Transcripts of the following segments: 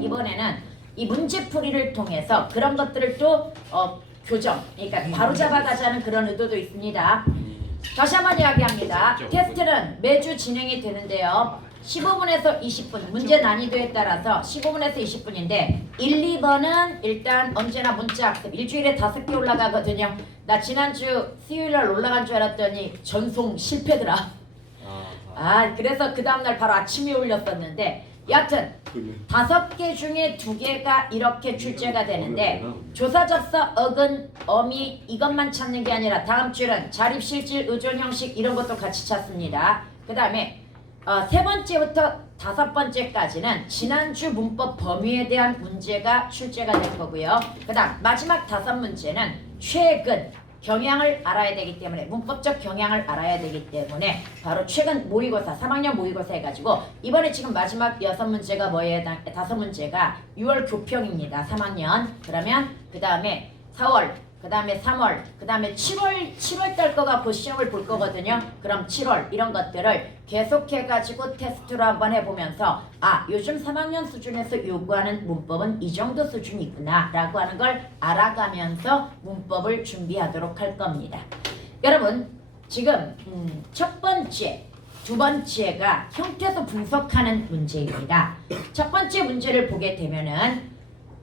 이번에는 이 문제풀이를 통해서 그런 것들을 또 교정, 그러니까 바로잡아가자는 그런 의도도 있습니다. 다시 한번 이야기합니다. 테스트는 매주 진행이 되는데요. 15분에서 20분, 문제 난이도에 따라서 15분에서 20분인데 1, 2번은 일단 언제나 문자 학습 일주일에 5개 올라가거든요. 나 지난주 수요일날 올라간 줄 알았더니 전송 실패더라. 그래서 그 다음날 바로 아침에 올렸었는데 여하튼 5개 중에 2개가 이렇게 출제가 되는데 조사, 접사, 어근, 어미 이것만 찾는 게 아니라 다음 줄은 자립, 실질, 의존, 형식 이런 것도 같이 찾습니다. 그 다음에 3번째부터 5번째까지는 지난주 문법 범위에 대한 문제가 출제가 될 거고요. 그 다음 마지막 5문제는 최근 경향을 알아야 되기 때문에 문법적 경향을 알아야 되기 때문에 바로 최근 모의고사 3학년 모의고사 해가지고 이번에 지금 마지막 6문제가 뭐에 해당 5문제가 6월 교평입니다. 3학년. 그러면 그 다음에 4월, 그 다음에 3월, 그 다음에 7월 달 거가 그 시험을 볼 거거든요. 그럼 7월 이런 것들을 계속해가지고 테스트로 한번 해보면서 요즘 3학년 수준에서 요구하는 문법은 이 정도 수준이구나 라고 하는 걸 알아가면서 문법을 준비하도록 할 겁니다. 여러분 지금 첫 번째, 두 번째가 형태소 분석하는 문제입니다. 첫 번째 문제를 보게 되면은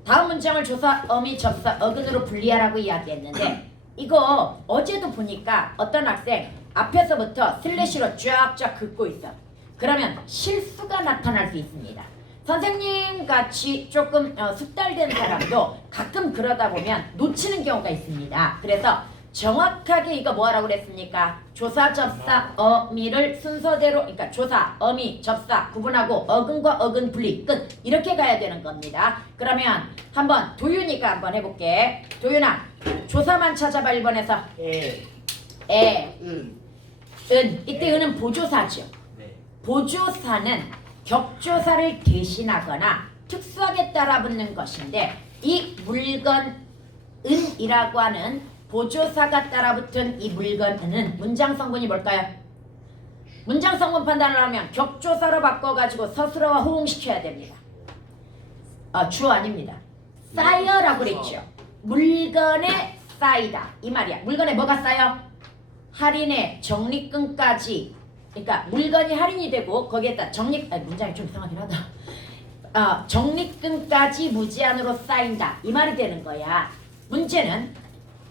다음 문장을 조사, 어미, 접사, 어근으로 분리하라고 이야기했는데 이거 어제도 보니까 어떤 학생 앞에서부터 슬래시로 쫙쫙 긋고 있어. 그러면 실수가 나타날 수 있습니다. 선생님 같이 조금 숙달된 사람도 가끔 그러다 보면 놓치는 경우가 있습니다. 그래서 정확하게 이거 뭐 하라고 그랬습니까? 조사, 접사, 어미를 순서대로 그러니까 조사, 어미, 접사 구분하고 어근과 어근 분리 끝 이렇게 가야 되는 겁니다. 그러면 한번 도윤이가 한번 해볼게. 도윤아 조사만 찾아봐. 1번에서 은 이때 은은 보조사죠. 보조사는 격조사를 대신하거나 특수하게 따라붙는 것인데 이 물건 은이라고 하는 보조사가 따라붙은 이 물건은 문장 성분이 뭘까요? 문장 성분 판단을 하면 격조사로 바꿔가지고 서술어와 호응시켜야 됩니다. 주어 아닙니다. 쌓여라고 그랬죠. 물건에 쌓이다 이 말이야. 물건에 뭐가 쌓여? 할인에 적립금까지. 그러니까 물건이 할인이 되고 거기에다 문장이 좀 이상하긴 하다. 적립금까지 무제한으로 쌓인다 이 말이 되는 거야. 문제는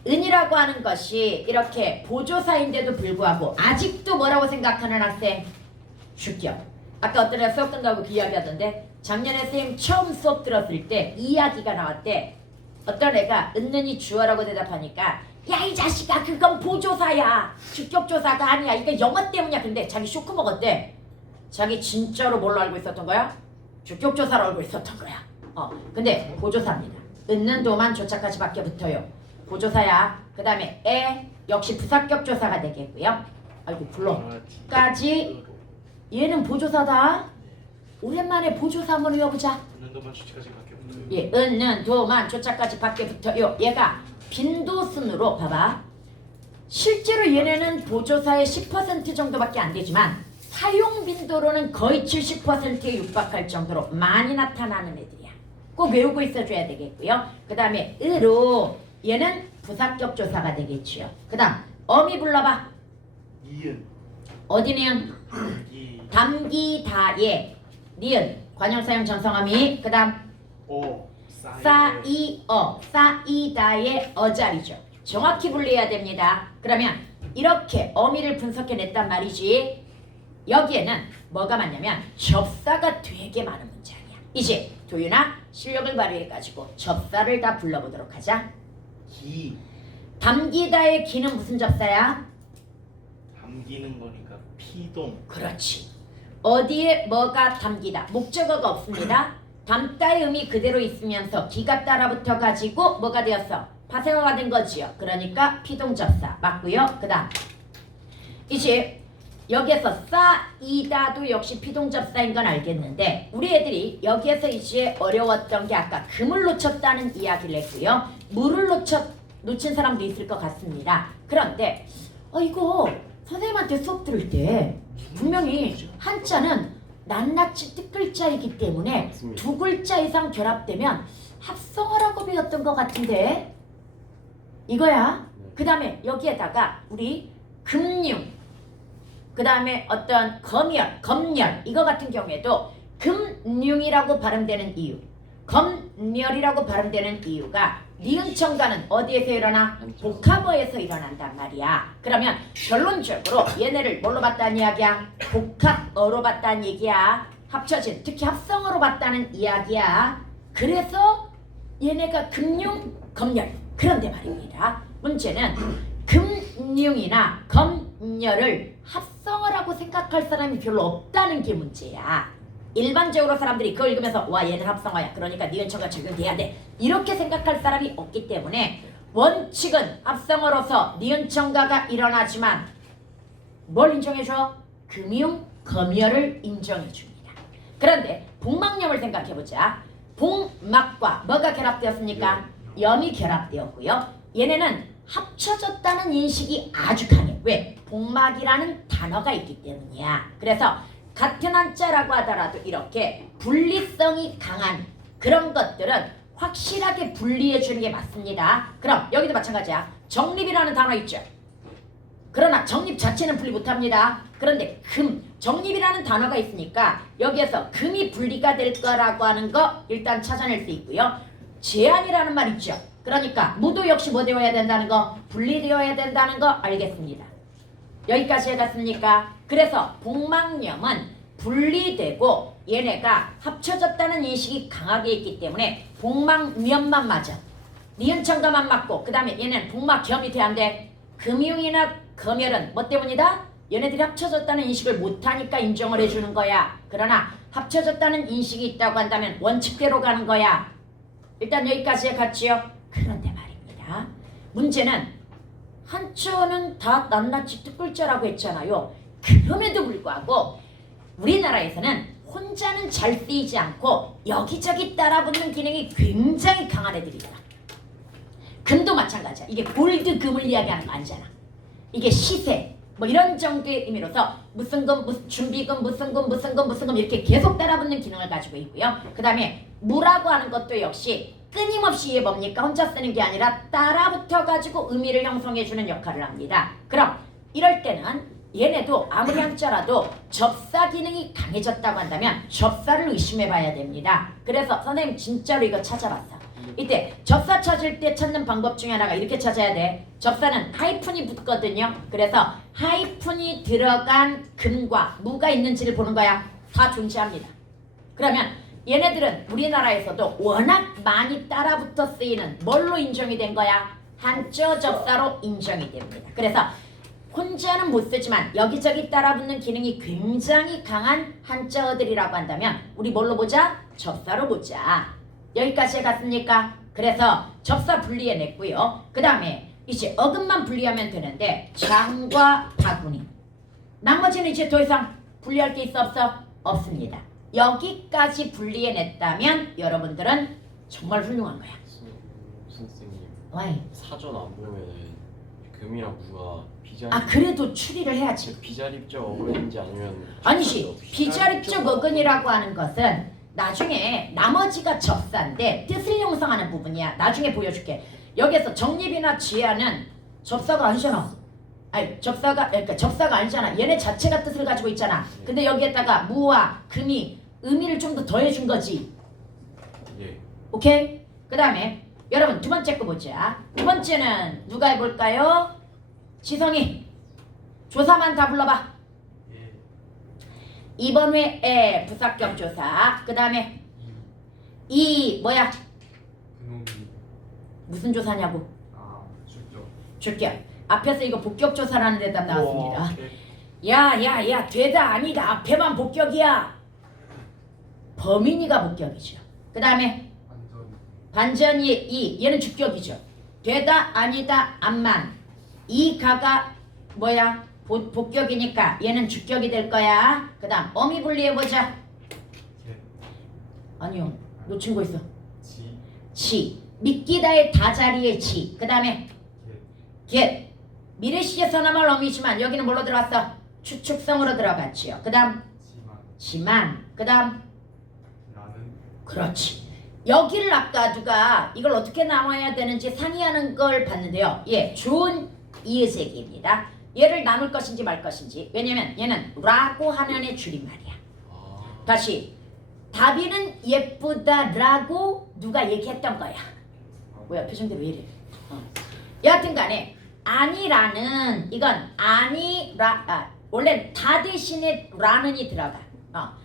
은이라고 하는 것이 이렇게 보조사인데도 불구하고 아직도 뭐라고 생각하는 학생? 주격. 아까 어떤 애가 수업 끝나고 그 이야기 하던데 작년에 선생님 처음 수업 들었을 때 이야기가 나왔대. 어떤 애가 은는이 주어라고 대답하니까 야 이 자식아 그건 보조사야 주격조사가 아니야 이거 영어 때문이야. 근데 자기 쇼크 먹었대. 자기 진짜로 뭘로 알고 있었던 거야? 주격조사로 알고 있었던 거야. 근데 보조사입니다. 은는 도만 조차까지 밖에 붙어요. 보조사야. 그 다음에 역시 부사격조사가 되겠고요. 아이고 불러까지 얘는 보조사다. 오랜만에 보조사 한번 외워보자. 은는 도만 조차까지 밖에 붙어요. 예, 은는 도만 조차까지 밖에 붙어요. 얘가 빈도순으로 봐봐. 실제로 얘네는 보조사의 10% 정도밖에 안 되지만 사용 빈도로는 거의 70%에 육박할 정도로 많이 나타나는 애들이야. 꼭 외우고 있어줘야 되겠고요. 그 다음에 으로 얘는 부사격 조사가 되겠지요. 그 다음 어미 불러봐. 이은 어디 니은? 담기다에 니은 관형사용 전성어미. 그 다음 쌓이다의 어자리죠. 정확히 분리해야 됩니다. 그러면 이렇게 어미를 분석해냈단 말이지. 여기에는 뭐가 많냐면 접사가 되게 많은 문장이야. 이제 도윤아 실력을 발휘해가지고 접사를 다 불러보도록 하자. 담기다의 기는 무슨 접사야? 담기는 거니까 피동. 그렇지. 어디에 뭐가 담기다. 목적어가 없습니다. 담다의 의미 그대로 있으면서 기가 따라붙어 가지고 뭐가 되었어? 파생어가 된 거지요. 그러니까 피동 접사 맞고요. 그 다음 이제 여기에서 쌓이다도 역시 피동 접사인 건 알겠는데 우리 애들이 여기에서 이제 어려웠던 게 아까 금을 놓쳤다는 이야기를 했고요. 물을 놓친 사람도 있을 것 같습니다. 그런데 이거 선생님한테 수업 들을 때 분명히 한자는 낱낱이 뜻글자이기 때문에 맞습니다. 두 글자 이상 결합되면 합성어라고 배웠던 것 같은데 이거야. 그 다음에 여기에다가 우리 금융, 그 다음에 어떤 검열 이거 같은 경우에도 금융이라고 발음되는 이유, 검열이라고 발음되는 이유가 니은청가는 어디에서 일어나? 복합어에서 일어난단 말이야. 그러면 결론적으로 얘네를 뭘로 봤다는 이야기야? 복합어로 봤다는 얘기야. 합쳐진, 특히 합성어로 봤다는 이야기야. 그래서 얘네가 금융, 검열. 그런데 말입니다. 문제는 금융이나 검열을 합성어라고 생각할 사람이 별로 없다는 게 문제야. 일반적으로 사람들이 그걸 읽으면서 와 얘는 합성어야 그러니까 니은청가 적용돼야 돼 이렇게 생각할 사람이 없기 때문에 원칙은 합성어로서 니은청가가 일어나지만 뭘 인정해줘? 금융, 검열을 인정해줍니다. 그런데 복막염을 생각해보자. 복막과 뭐가 결합되었습니까? 염이 결합되었고요. 얘네는 합쳐졌다는 인식이 아주 강해. 왜? 복막이라는 단어가 있기 때문이야. 그래서 같은 한자라고 하더라도 이렇게 분리성이 강한 그런 것들은 확실하게 분리해 주는 게 맞습니다. 그럼 여기도 마찬가지야. 정립이라는 단어 있죠. 그러나 정립 자체는 분리 못합니다. 그런데 정립이라는 단어가 있으니까 여기에서 금이 분리가 될 거라고 하는 거 일단 찾아낼 수 있고요. 제한이라는 말 있죠. 그러니까 무도 역시 뭐 되어야 된다는 거? 분리되어야 된다는 거 알겠습니다. 여기까지 해갔습니까? 그래서 복막염은 분리되고 얘네가 합쳐졌다는 인식이 강하게 있기 때문에 복막염만 맞아. 니은청가만 맞고 그 다음에 얘는 복막염이 돼야 안 돼. 금융이나 검열은 뭐 때문이다? 얘네들이 합쳐졌다는 인식을 못하니까 인정을 해주는 거야. 그러나 합쳐졌다는 인식이 있다고 한다면 원칙대로 가는 거야. 일단 여기까지 해갔지요? 그런데 말입니다. 문제는 한자어는 다 낱낱이 뜻글자라고 했잖아요. 그럼에도 불구하고 우리나라에서는 혼자는 잘 쓰이지 않고 여기저기 따라붙는 기능이 굉장히 강한 애들이다. 금도 마찬가지야. 이게 골드 금을 이야기하는 거 아니잖아. 이게 시세 뭐 이런 정도의 의미로서 무슨 금, 무슨 준비금, 무슨 금, 무슨 금, 무슨 금 이렇게 계속 따라붙는 기능을 가지고 있고요. 그 다음에 무라고 하는 것도 역시 끊임없이 이게 뭡니까? 혼자 쓰는 게 아니라 따라붙어가지고 의미를 형성해주는 역할을 합니다. 그럼 이럴 때는 얘네도 아무리 한자라도 접사 기능이 강해졌다고 한다면 접사를 의심해봐야 됩니다. 그래서 선생님 진짜로 이거 찾아봤어. 이때 접사 찾을 때 찾는 방법 중에 하나가 이렇게 찾아야 돼. 접사는 하이픈이 붙거든요. 그래서 하이픈이 들어간 금과 무가 있는지를 보는 거야. 다 존재합니다. 그러면 얘네들은 우리나라에서도 워낙 많이 따라붙어 쓰이는 뭘로 인정이 된 거야? 한자 접사로 인정이 됩니다. 그래서 혼자는 못 쓰지만 여기저기 따라붙는 기능이 굉장히 강한 한자어들이라고 한다면 우리 뭘로 보자? 접사로 보자. 여기까지 해갔습니까? 그래서 접사 분리해냈고요. 그 다음에 이제 어근만 분리하면 되는데 장과 바구니 나머지는 이제 더 이상 분리할 게 있어 없어? 없습니다. 여기까지 분리해냈다면 여러분들은 정말 훌륭한 거야. 선생님 왜? 사전 안 보면은 금이랑 무가 비자립 아 그래도 추리를 해야지. 비자립적 어근인지 아니면 아니지. 비자립적 어근이라고 하는 것은 나중에 나머지가 접사인데 뜻을 형성하는 부분이야. 나중에 보여줄게. 여기서 정립이나 지하는 접사가 아니잖아. 아니 접사가 그러니까 접사가 아니잖아. 얘네 자체가 뜻을 가지고 있잖아. 근데 여기에다가 무와 금이 의미를 좀 더 더해준 거지. 예. 오케이? 그 다음에 여러분 두 번째 거 보자. 두 번째는 누가 해볼까요? 지성이 조사만 다 불러봐. 예. 이번 회에 부사격 조사. 그 다음에 이 뭐야? 그놈이 무슨 조사냐고? 출격. 줄게요. 앞에서 이거 복격 조사라는 대답 나왔습니다. 우와, 오케이. 야야야 되다 아니다 앞에만 복격이야. 범인이가 복격이죠. 그 다음에 완전 반전이 이 얘는 주격이죠. 되다 아니다 암만 이 가가 뭐야 복격이니까 얘는 주격이 될 거야. 그 다음 어미 분리해보자. 개, 아니요 놓친 거 있어. 지, 지 믿기다의 다 자리에 지. 그 다음에 개, 겟 미래시에서 나말 어미지만 여기는 뭘로 들어갔어? 추측성으로 들어갔지요. 그 다음 지만 그 다음 나는 그렇지. 여기를 아까 누가 이걸 어떻게 나눠야 되는지 상의하는 걸 봤는데요. 예, 좋은 이의제기입니다. 얘를 나눌 것인지 말 것인지. 왜냐면 얘는 라고 하나의 줄임말이야. 다시 다비는 예쁘다라고 누가 얘기했던 거야. 뭐야 표정대로 왜 이래? 여하튼 간에 아니라는 이건 아니라 원래 다 대신에 라는이 들어가.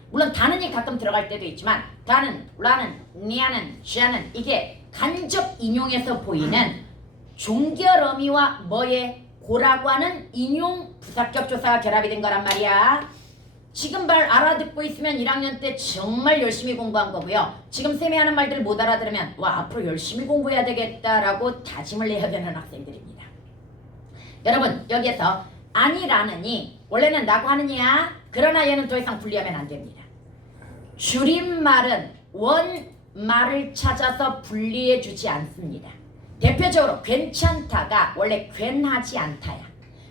물론 다는이 가끔 들어갈 때도 있지만 다는, 라는, 니아는, 쥐아는 이게 간접 인용에서 보이는 종결 어미와 뭐의 고라고 하는 인용 부사격 조사가 결합이 된 거란 말이야. 지금 말 알아듣고 있으면 1학년 때 정말 열심히 공부한 거고요. 지금 쌤이 하는 말들 못 알아들으면 와 앞으로 열심히 공부해야 되겠다라고 다짐을 해야 되는 학생들입니다. 여러분 여기에서 아니라느니 원래는 라고 하느냐 그러나 얘는 더 이상 분리하면 안 됩니다. 줄임말은 원말을 찾아서 분리해 주지 않습니다. 대표적으로 괜찮다가 원래 괜하지 않다야.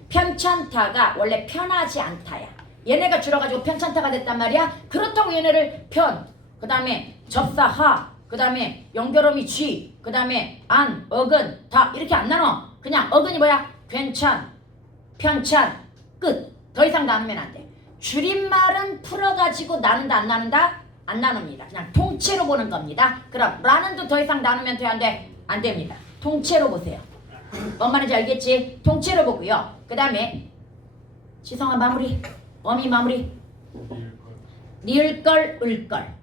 편찮다가 원래 편하지 않다야. 얘네가 줄어가지고 편찮다가 됐단 말이야. 그렇다고 얘네를 편, 그 다음에 접사하, 그 다음에 연결어미 쥐, 그 다음에 안, 어근 다 이렇게 안 나눠. 그냥 어근이 뭐야? 괜찮, 편찬, 끝. 더 이상 나누면 안 돼. 줄임말은 풀어가지고 나눈다 안 나눈다? 안 나눕니다. 그냥 통째로 보는 겁니다. 그럼 라는도 더 이상 나누면 돼 안 돼? 안 됩니다. 통째로 보세요. 뭔 말인지 알겠지? 통째로 보고요. 그 다음에 지성아 마무리. 어미 마무리. 리을걸 을걸.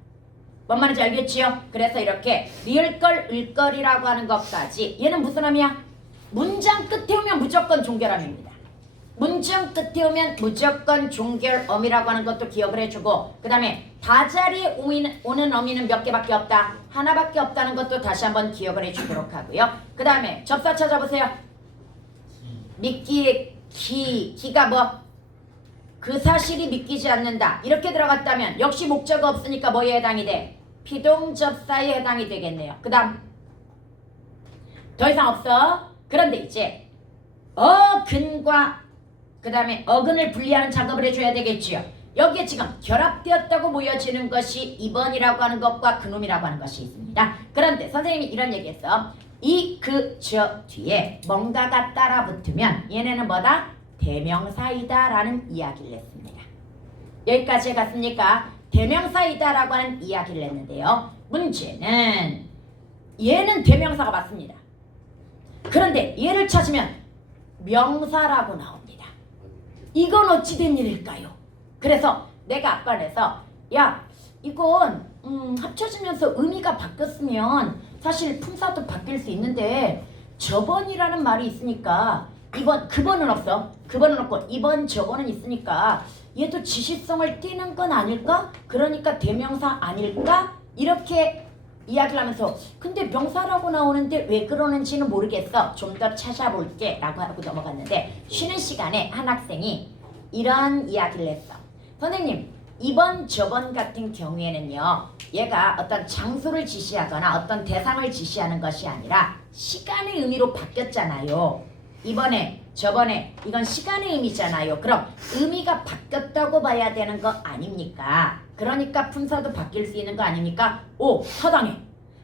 뭔 말인지 알겠지요? 그래서 이렇게 리을걸 을걸이라고 하는 것까지 얘는 무슨 어미야? 문장 끝에 오면 무조건 종결어미입니다. 문장 끝에 오면 무조건 종결어미라고 하는 것도 기억을 해주고 그 다음에 다자리에 오는 어미는 몇 개밖에 없다. 하나밖에 없다는 것도 다시 한번 기억을 해주도록 하고요. 그 다음에 접사 찾아보세요. 믿기의 기가 뭐? 그 사실이 믿기지 않는다. 이렇게 들어갔다면 역시 목적어 없으니까 뭐에 해당이 돼? 피동접사에 해당이 되겠네요. 그 다음 더 이상 없어. 그런데 이제 어근과 그 다음에 어근을 분리하는 작업을 해줘야 되겠지요. 여기에 지금 결합되었다고 보여지는 것이 2번이라고 하는 것과 그놈이라고 하는 것이 있습니다. 그런데 선생님이 이런 얘기했어. 이, 그, 저 뒤에 뭔가가 따라 붙으면 얘네는 뭐다? 대명사이다 라는 이야기를 했습니다. 여기까지 갔습니까? 대명사이다 라고 하는 이야기를 했는데요. 문제는 얘는 대명사가 맞습니다. 그런데 얘를 찾으면 명사라고 나옵니다. 이건 어찌 된 일일까요? 그래서 내가 아빠에서 야 이건 합쳐지면서 의미가 바뀌었으면 사실 품사도 바뀔 수 있는데 저번이라는 말이 있으니까 이번 그번은 없어. 그번은 없고 이번 저번은 있으니까 얘도 지시성을 띠는 건 아닐까? 그러니까 대명사 아닐까? 이렇게 이야기를 하면서 근데 명사라고 나오는데 왜 그러는지는 모르겠어. 좀 더 찾아볼게 라고 하고 넘어갔는데 쉬는 시간에 한 학생이 이런 이야기를 했어. 선생님 이번 저번 같은 경우에는요 얘가 어떤 장소를 지시하거나 어떤 대상을 지시하는 것이 아니라 시간의 의미로 바뀌었잖아요. 이번에 저번에 이건 시간의 의미잖아요. 그럼 의미가 바뀌었다고 봐야 되는 거 아닙니까? 그러니까 품사도 바뀔 수 있는 거 아닙니까? 오 타당해.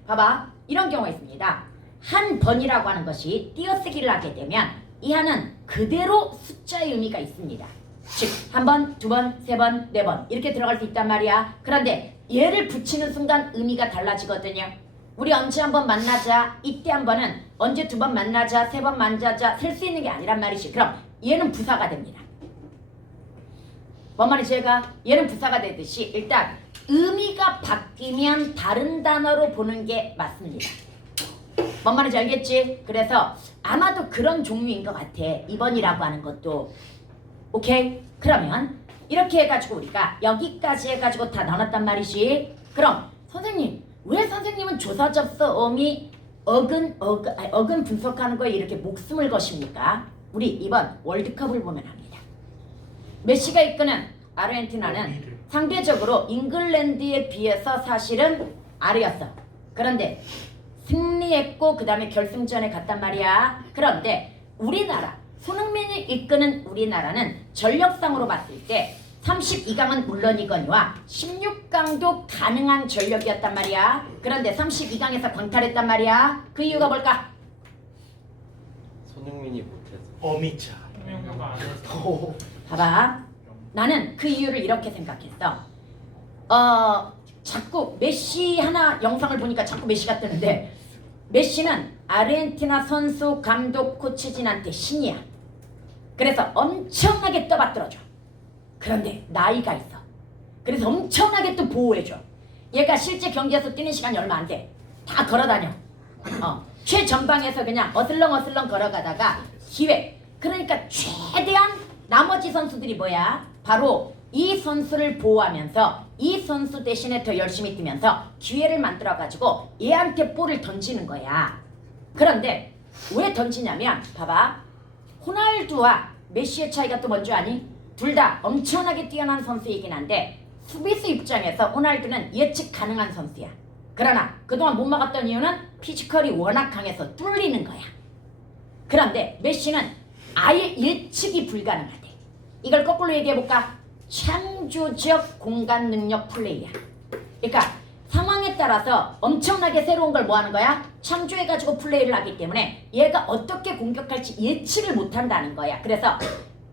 봐봐 이런 경우가 있습니다. 한 번이라고 하는 것이 띄어쓰기를 하게 되면 이 한은 그대로 숫자의 의미가 있습니다. 즉 한 번, 두 번, 세 번, 네 번 이렇게 들어갈 수 있단 말이야. 그런데 얘를 붙이는 순간 의미가 달라지거든요. 우리 언제 한번 만나자 이때 한 번은 언제 두 번 만나자 세 번 만나자 셀 수 있는 게 아니란 말이지. 그럼 얘는 부사가 됩니다. 뭔 말인지 제가 얘는 부사가 되듯이 일단 의미가 바뀌면 다른 단어로 보는 게 맞습니다. 뭔 말인지 알겠지? 그래서 아마도 그런 종류인 것 같아. 2번이라고 하는 것도. 오케이? 그러면 이렇게 해가지고 우리가 여기까지 해가지고 다 나눴단 말이지. 그럼 선생님 왜 선생님은 조사접서 어미 어근 분석하는 거에 이렇게 목숨을 거십니까? 우리 이번 월드컵을 보면 합니다. 메시가 이끄는 아르헨티나는 상대적으로 잉글랜드에 비해서 사실은 아래였어. 그런데 승리했고 그 다음에 결승전에 갔단 말이야. 그런데 우리나라 손흥민이 이끄는 우리나라는 전력상으로 봤을 때 32강은 물론이거니와 16강도 가능한 전력이었단 말이야. 그런데 32강에서 광탈했단 말이야. 그 이유가 뭘까? 손흥민이 못해서. 어미차. 명료가 안 해서. 오. 봐봐. 나는 그 이유를 이렇게 생각했어. 자꾸 메시 하나 영상을 보니까 자꾸 메시가 뜨는데 메시는 아르헨티나 선수 감독 코치진한테 신이야. 그래서 엄청나게 떠받들어줘. 그런데 나이가 있어. 그래서 엄청나게 또 보호해줘. 얘가 실제 경기에서 뛰는 시간이 얼마 안 돼. 다 걸어다녀. 최전방에서 그냥 어슬렁어슬렁 걸어가다가 기회. 그러니까 최대한 나머지 선수들이 뭐야? 바로 이 선수를 보호하면서 이 선수 대신에 더 열심히 뛰면서 기회를 만들어가지고 얘한테 볼을 던지는 거야. 그런데 왜 던지냐면 봐봐. 호날두와 메시의 차이가 또 뭔지 아니? 둘 다 엄청나게 뛰어난 선수이긴 한데 수비수 입장에서 호날두는 예측 가능한 선수야. 그러나 그동안 못 막았던 이유는 피지컬이 워낙 강해서 뚫리는 거야. 그런데 메시는 아예 예측이 불가능하대. 이걸 거꾸로 얘기해볼까? 창조적 공간 능력 플레이야. 그러니까 상황에 따라서 엄청나게 새로운 걸 뭐 하는 거야? 창조해가지고 플레이를 하기 때문에 얘가 어떻게 공격할지 예측을 못한다는 거야. 그래서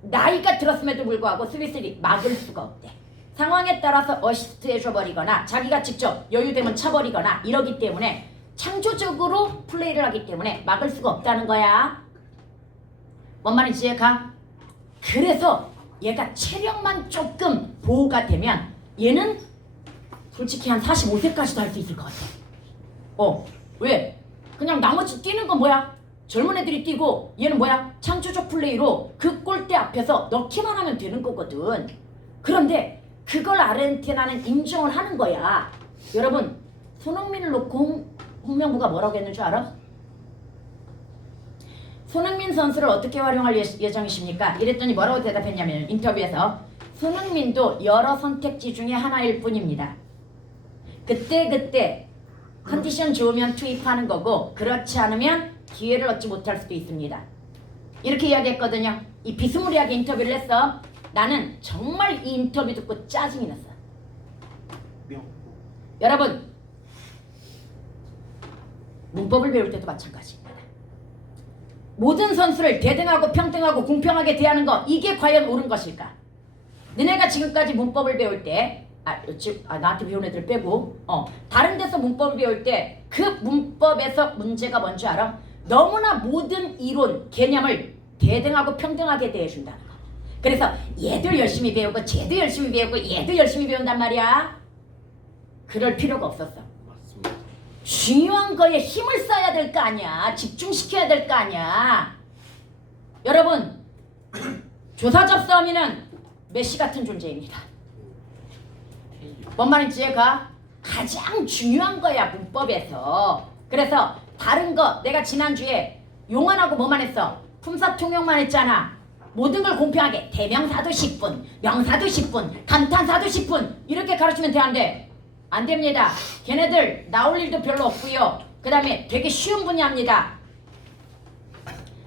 나이가 들었음에도 불구하고 수비수들이 막을 수가 없대. 상황에 따라서 어시스트 해줘버리거나 자기가 직접 여유되면 차버리거나 이러기 때문에 창조적으로 플레이를 하기 때문에 막을 수가 없다는 거야. 뭔 말인지 이해가? 그래서 얘가 체력만 조금 보호가 되면 얘는 솔직히 한 45세까지도 할 수 있을 것 같아. 왜? 그냥 나머지 뛰는 건 뭐야? 젊은 애들이 뛰고 얘는 뭐야? 창조적 플레이로 그 골대 앞에서 넣기만 하면 되는 거거든. 그런데 그걸 아르헨티나는 인정을 하는 거야. 여러분, 손흥민을 놓고 홍명보가 뭐라고 했는 줄 알아? 손흥민 선수를 어떻게 활용할 예정이십니까? 이랬더니 뭐라고 대답했냐면 인터뷰에서 손흥민도 여러 선택지 중에 하나일 뿐입니다. 그때 컨디션 좋으면 투입하는 거고 그렇지 않으면 기회를 얻지 못할 수도 있습니다. 이렇게 이야기했거든요. 이 비스무리하게 인터뷰를 했어. 나는 정말 이 인터뷰 듣고 짜증이 났어. 여러분, 문법을 배울 때도 마찬가지입니다. 모든 선수를 대등하고 평등하고 공평하게 대하는 거 이게 과연 옳은 것일까? 너네가 지금까지 문법을 배울 때 나한테 배운 애들 빼고 다른 데서 문법을 배울 때 그 문법에서 문제가 뭔지 알아? 너무나 모든 이론, 개념을 대등하고 평등하게 대해준다는 거. 그래서 얘도 열심히 배우고 쟤도 열심히 배우고 얘도 열심히 배운단 말이야. 그럴 필요가 없었어. 맞습니다. 중요한 거에 힘을 써야 될 거 아니야. 집중시켜야 될 거 아니야. 여러분, 조사적 서민은 메시 같은 존재입니다. 뭔 말인지 이해가? 가장 중요한 거야 문법에서. 그래서 다른 거 내가 지난주에 용언하고 뭐만 했어? 품사통용만 했잖아. 모든 걸 공평하게 대명사도 10분, 명사도 10분, 감탄사도 10분 이렇게 가르치면 되는데 안 됩니다. 걔네들 나올 일도 별로 없고요. 그 다음에 되게 쉬운 분야입니다.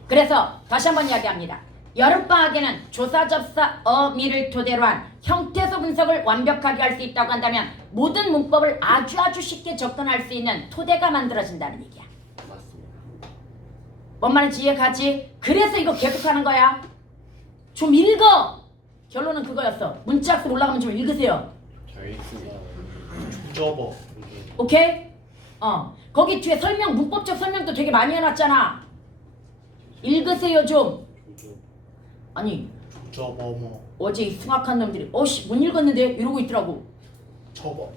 그래서 다시 한번 이야기합니다. 여름방학에는 조사접사 어미를 토대로 한 형태소 분석을 완벽하게 할 수 있다고 한다면 모든 문법을 아주 쉽게 접근할 수 있는 토대가 만들어진다는 얘기야. 맞습니다. 뭔 말인지 이해가지? 그래서 이거 계속하는 거야. 좀 읽어. 결론은 그거였어. 문자학습 올라가면 좀 읽으세요. 잘 있습니다. 접어. 오케이? 거기 뒤에 설명, 문법적 설명도 되게 많이 해놨잖아. 읽으세요 좀. 아니 접어 뭐. 어제 이 숭악한 놈들이 못 읽었는데 이러고 있더라고. 접어.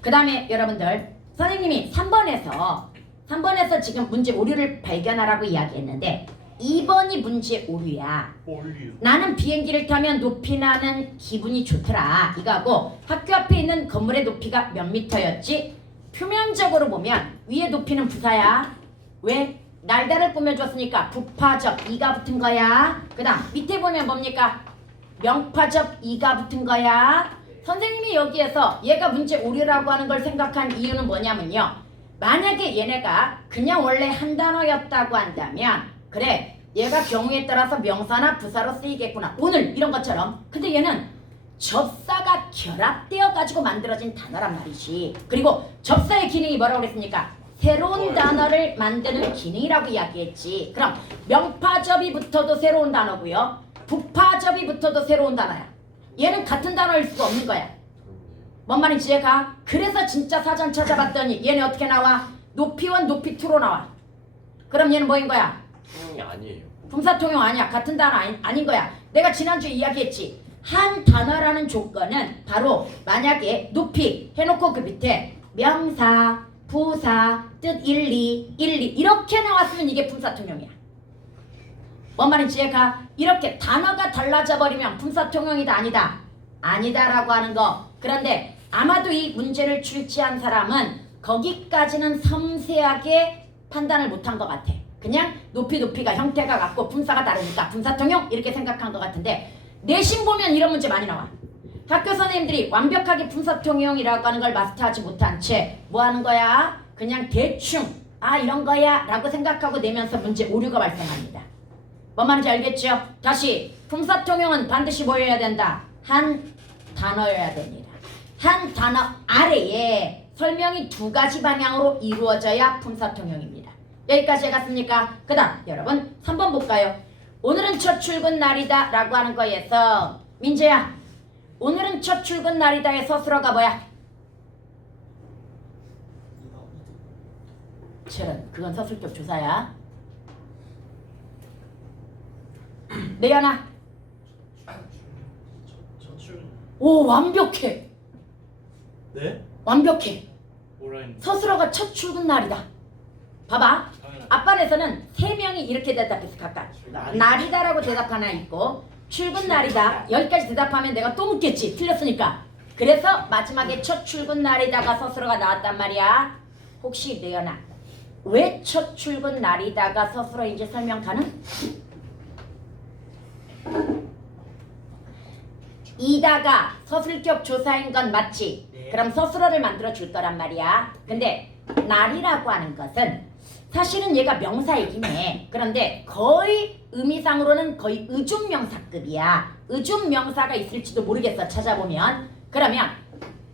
그 다음에 여러분들 선생님이 3번에서 지금 문제 오류를 발견하라고 이야기했는데 2번이 문제 오류야. 올류. 나는 비행기를 타면 높이 나는 기분이 좋더라. 이거하고 학교 앞에 있는 건물의 높이가 몇 미터였지? 표면적으로 보면 위에 높이는 부사야. 왜? 날다를 꾸며줬으니까 부파적 이가 붙은 거야. 그 다음 밑에 보면 뭡니까? 명파적 이가 붙은 거야. 선생님이 여기에서 얘가 문제 오류라고 하는 걸 생각한 이유는 뭐냐면요. 만약에 얘네가 그냥 원래 한 단어였다고 한다면 그래 얘가 경우에 따라서 명사나 부사로 쓰이겠구나. 오늘 이런 것처럼. 근데 얘는 접사가 결합되어 가지고 만들어진 단어란 말이지. 그리고 접사의 기능이 뭐라고 그랬습니까? 새로운 단어를 만드는 기능이라고 이야기했지. 그럼 명파접이 붙어도 새로운 단어고요. 부파접이 붙어도 새로운 단어야. 얘는 같은 단어일 수가 없는 거야. 뭔 말인지 이해가? 그래서 진짜 사전 찾아봤더니 얘는 어떻게 나와? 높이1, 높이2로 나와. 그럼 얘는 뭐인 거야? 통용이 아니에요. 분사통용 아니야. 같은 단어 아닌 거야. 내가 지난주에 이야기했지. 한 단어라는 조건은 바로 만약에 높이 해놓고 그 밑에 명사, 부사, 뜻 1, 2 이렇게 나왔으면 이게 분사통용이야. 뭔 말인지 이해가? 이렇게 단어가 달라져 버리면 분사통용이다 아니다? 아니다라고 하는 거. 그런데 아마도 이 문제를 출제한 사람은 거기까지는 섬세하게 판단을 못한 것 같아. 그냥 높이가 형태가 같고 분사가 다르니까 분사통용 이렇게 생각한 것 같은데 내신 보면 이런 문제 많이 나와. 학교 선생님들이 완벽하게 분사통용이라고 하는 걸 마스터하지 못한 채 뭐 하는 거야? 그냥 대충 이런 거야 라고 생각하고 내면서 문제 오류가 발생합니다. 뭔 말인지 알겠죠? 다시 분사통용은 반드시 뭐여야 된다? 한 단어여야 됩니다. 한 단어 아래에 설명이 두 가지 방향으로 이루어져야 분사통용입니다. 여기까지 해갔습니까? 그 다음 여러분 3번 볼까요? 오늘은 첫 출근 날이다 라고 하는 거에서 민재야 오늘은 첫 출근 날이다의 서술어가 뭐야? 실은 그건 서술격 조사야. 내연아 첫출 오 완벽해. 네? 완벽해. 뭐라 했는데? 서술어가 첫 출근 날이다. 봐봐. 당연하죠. 앞반에서는 3명이 이렇게 대답했어. 각각 날이다라고 대답 하나 있고 출근 날이다 여기까지 대답하면 내가 또 묻겠지. 틀렸으니까. 그래서 마지막에 첫 출근 날이다가 서술어가 나왔단 말이야. 혹시 내연아 왜 첫 출근 날이다가 서술어인지 설명 가능? 이다가 서술격 조사인 건 맞지? 네. 그럼 서술어를 만들어 줄 거란 말이야. 근데 날이라고 하는 것은 사실은 얘가 명사이긴 해. 그런데 거의 의미상으로는 거의 의존명사급이야. 의존명사가 있을지도 모르겠어 찾아보면. 그러면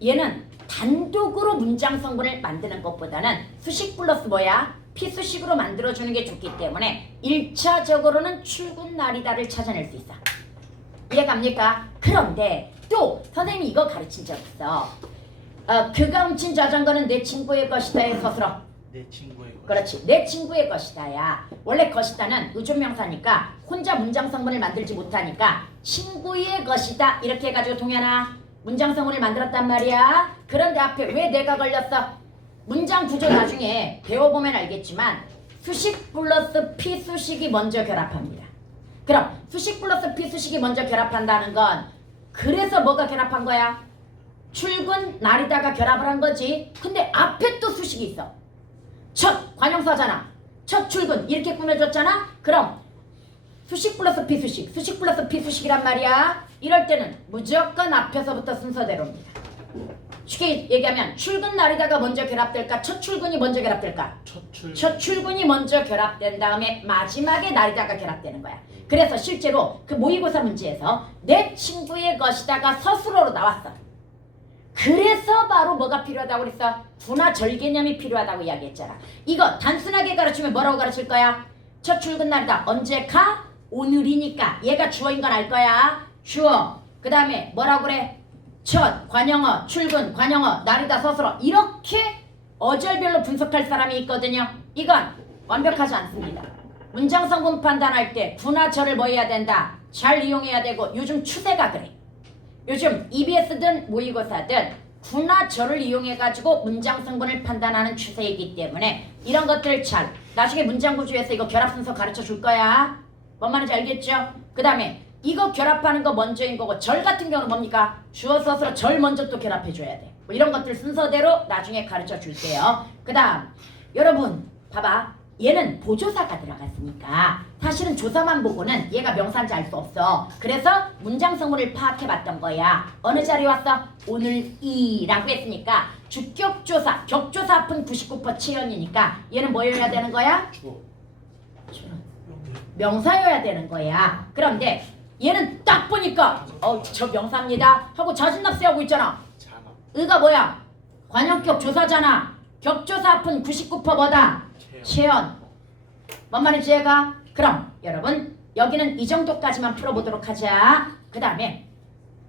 얘는 단독으로 문장 성분을 만드는 것보다는 수식 플러스 뭐야? 피수식으로 만들어주는 게 좋기 때문에 1차적으로는 출근 날이다를 찾아낼 수 있어. 이해갑니까? 그런데 또 선생님이 이거 가르친 적 있어. 그가 훔친 자전거는 내 친구의 것이다의 서술어. 내 친구의 거. 그렇지. 내 친구의 것이다야. 원래 것이다는 의존명사니까 혼자 문장 성분을 만들지 못하니까 친구의 것이다 이렇게 해가지고 동현아 문장 성분을 만들었단 말이야. 그런데 앞에 왜 내가 걸렸어? 문장 구조 나중에 배워보면 알겠지만 수식 플러스 피수식이 먼저 결합합니다. 그럼 수식 플러스 피수식이 먼저 결합한다는 건 그래서 뭐가 결합한 거야? 출근 날이다가 결합을 한 거지. 근데 앞에 또 수식이 있어. 첫 관형사잖아. 첫 출근 이렇게 꾸며줬잖아. 그럼 수식 플러스 피수식, 수식 플러스 피수식이란 말이야. 이럴 때는 무조건 앞에서부터 순서대로입니다. 쉽게 얘기하면 출근 날이다가 먼저 결합될까? 첫 출근이 먼저 결합될까? 첫 출근이 먼저 결합된 다음에 마지막에 날이다가 결합되는 거야. 그래서 실제로 그 모의고사 문제에서 내 친구의 것이다가 서술어로 나왔어. 그래서 바로 뭐가 필요하다고 그랬어? 분화 절 개념이 필요하다고 이야기했잖아. 이거 단순하게 가르치면 뭐라고 가르칠 거야? 첫 출근 날이다. 언제 가? 오늘이니까. 얘가 주어인 건 알 거야. 주어. 그 다음에 뭐라고 그래? 첫, 관형어, 출근, 관형어, 날이다, 서술어. 이렇게 어절별로 분석할 사람이 있거든요. 이건 완벽하지 않습니다. 문장 성분 판단할 때 분화 절을 뭐 해야 된다? 잘 이용해야 되고 요즘 추세가 그래. 요즘 EBS든 모의고사든 분화절을 이용해가지고 문장 성분을 판단하는 추세이기 때문에 이런 것들 잘 나중에 문장 구조에서 이거 결합 순서 가르쳐 줄 거야. 뭔 말인지 알겠죠? 그 다음에 이거 결합하는 거 먼저인 거고 절 같은 경우는 뭡니까? 주어 서술어 절 먼저 또 결합해 줘야 돼. 뭐 이런 것들 순서대로 나중에 가르쳐 줄게요. 그 다음 여러분 봐봐. 얘는 보조사가 들어갔으니까 사실은 조사만 보고는 얘가 명사인지 알 수 없어. 그래서 문장 성분을 파악해봤던 거야. 어느 자리에 왔어? 오늘 이라고 했으니까 주격조사, 격조사 합은 99% 채연이니까 얘는 뭐여야 되는 거야? 주어. 명사여야 되는 거야. 그런데 얘는 딱 보니까 저 명사입니다 하고 자진납세하고 있잖아. 자나. 의가 뭐야? 관형격 조사잖아. 격조사 합은 99% 뭐다? 체현. 뭔 말인지 얘가? 그럼 여러분 여기는 이 정도까지만 풀어보도록 하자. 그 다음에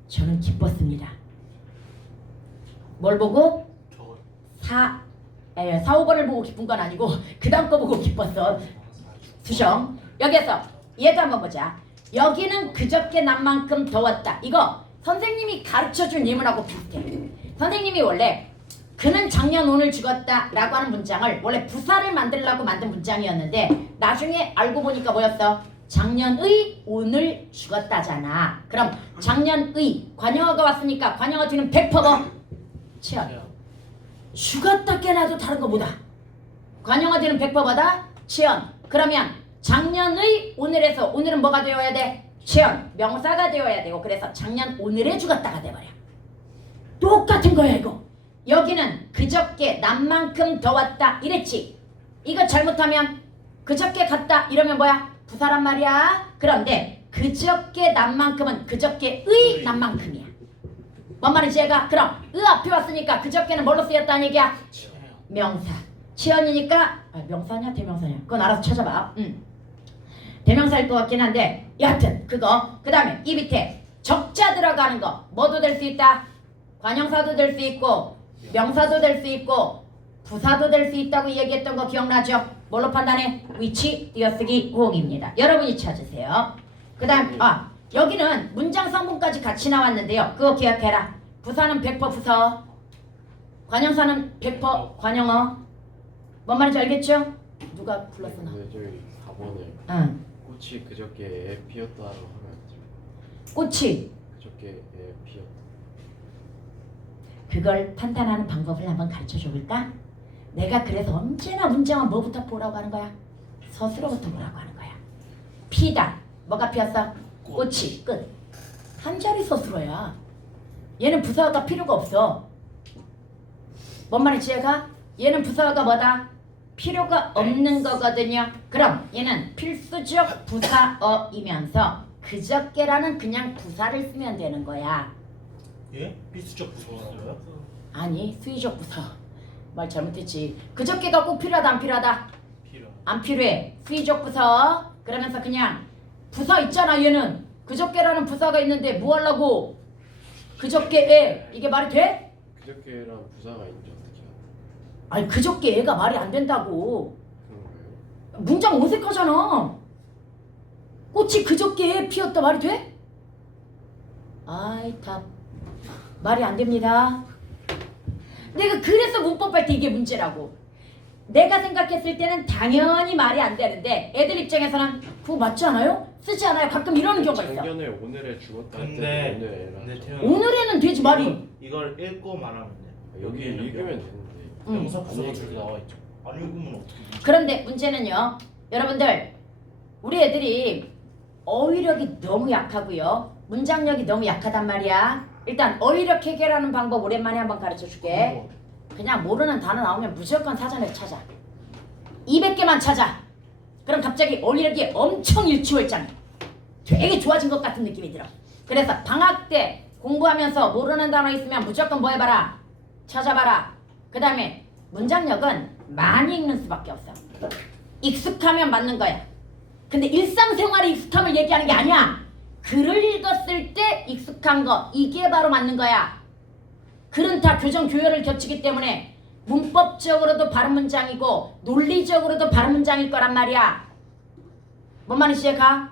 저는 기뻤습니다. 뭘 보고? 저거. 4, 5번을 보고 기쁜 건 아니고 그 다음 거 보고 기뻤어. 수정. 여기에서 얘도 한번 보자. 여기는 그저께 난 만큼 더웠다. 이거 선생님이 가르쳐준 예문하고 비슷해. 선생님이 원래 그는 작년 오늘 죽었다 라고 하는 문장을 원래 부사를 만들려고 만든 문장이었는데 나중에 알고 보니까 뭐였어? 작년의 오늘 죽었다잖아. 그럼 작년의 관형어가 왔으니까 관형어 뒤는 100% 뭐? 치열. 죽었다 깨나도 다른 거보다 관형어 뒤는 100% 뭐다? 치연. 그러면 작년의 오늘에서 오늘은 뭐가 되어야 돼? 치연. 명사가 되어야 되고 그래서 작년 오늘에 죽었다가 돼버려. 똑같은 거야 이거. 여기는 그저께 난 만큼 더웠다 이랬지. 이거 잘못하면 그저께 갔다 이러면 뭐야? 부사란 말이야. 그런데 그저께 난 만큼은 그저께의 난 만큼이야. 뭔 말인지 얘가? 그럼 의 앞에 왔으니까 그저께는 뭘로 쓰였다는 얘기야? 명사. 치연이니까 명사냐 대명사냐 그건 알아서 찾아봐. 대명사일 것 같긴 한데 여하튼 그거. 그 다음에 이 밑에 적자 들어가는 거 뭐도 될 수 있다? 관형사도 될 수 있고 명사도 될 수 있고 부사도 될 수 있다고 얘기했던 거 기억나죠? 뭘로 판단해? 위치, 띄어쓰기, 호응입니다. 여러분이 찾으세요. 그 다음 여기는 문장 성분까지 같이 나왔는데요. 그거 기억해라. 부사는 100% 부사, 관형사는 100% 관형어. 뭔 말인지 알겠죠? 누가 불렀으나? 근데 저기 4번에 응. 꽃이 그저께 애 피었다라고 하면 안 돼요. 꽃이 그저께 애 피었다. 그걸 판단하는 방법을 한번 가르쳐 줘볼까? 내가 그래서 언제나 문장은 뭐부터 보라고 하는 거야? 서술어부터 보라고 하는 거야. 피다. 뭐가 피었어? 꽃이. 끝. 한 자리 서술어야. 얘는 부사가 필요가 없어. 뭔 말인지 얘가? 얘는 부사가 뭐다? 필요가 없는 거거든요. 그럼 얘는 필수적 부사어이면서 그저께라는 그냥 부사를 쓰면 되는 거야. 예? 필수적 부서요? 아니 수의적 부사. 말 잘못했지. 그저께가 꼭 필요하다 안 필요하다? 필요. 안 필요해. 수의적 부사. 그러면서 그냥 부사 있잖아. 얘는 그저께라는 부사가 있는데 뭐 하려고 그저께에 이게 말이 돼? 그저께랑 부사가 있는지 어떻게 알아요? 아니 그저께 애가 말이 안 된다고. 그런가요? 문장 어색하잖아. 꽃이 그저께 피었다 말이 돼? 아이 답 말이 안 됩니다. 내가 그래서 문법할 때 이게 문제라고. 내가 생각했을 때는 당연히 말이 안 되는데 애들 입장에서는 그거 맞지 않아요? 쓰지 않아요? 가끔 이러는 경우가 있어. 작년에 오늘에 죽었다 할 근데 때 오늘 애라. 근데 태영 오늘에는 되지 말이. 이걸 읽고 말하면 돼. 여기 읽으면 되는데. 명사 부서가 아니, 저기 나와 있죠. 안 읽으면 어떻게? 그런데 문제는요. 여러분들 우리 애들이 어휘력이 너무 약하고요. 문장력이 너무 약하단 말이야. 일단 어휘력 해결하는 방법 오랜만에 한번 가르쳐 줄게. 그냥 모르는 단어 나오면 무조건 사전에 찾아. 200개만 찾아. 그럼 갑자기 어휘력이 엄청 일취월장. 되게 좋아진 것 같은 느낌이 들어. 그래서 방학 때 공부하면서 모르는 단어 있으면 무조건 뭐 해봐라. 찾아봐라. 그 다음에 문장력은 많이 읽는 수밖에 없어. 익숙하면 맞는 거야. 근데 일상생활에 익숙함을 얘기하는 게 아니야. 글을 읽었을 때 익숙한 거 이게 바로 맞는 거야. 글은 다 교정 교열을 겹치기 때문에 문법적으로도 바른 문장이고 논리적으로도 바른 문장일 거란 말이야. 뭔 말인지 얘가?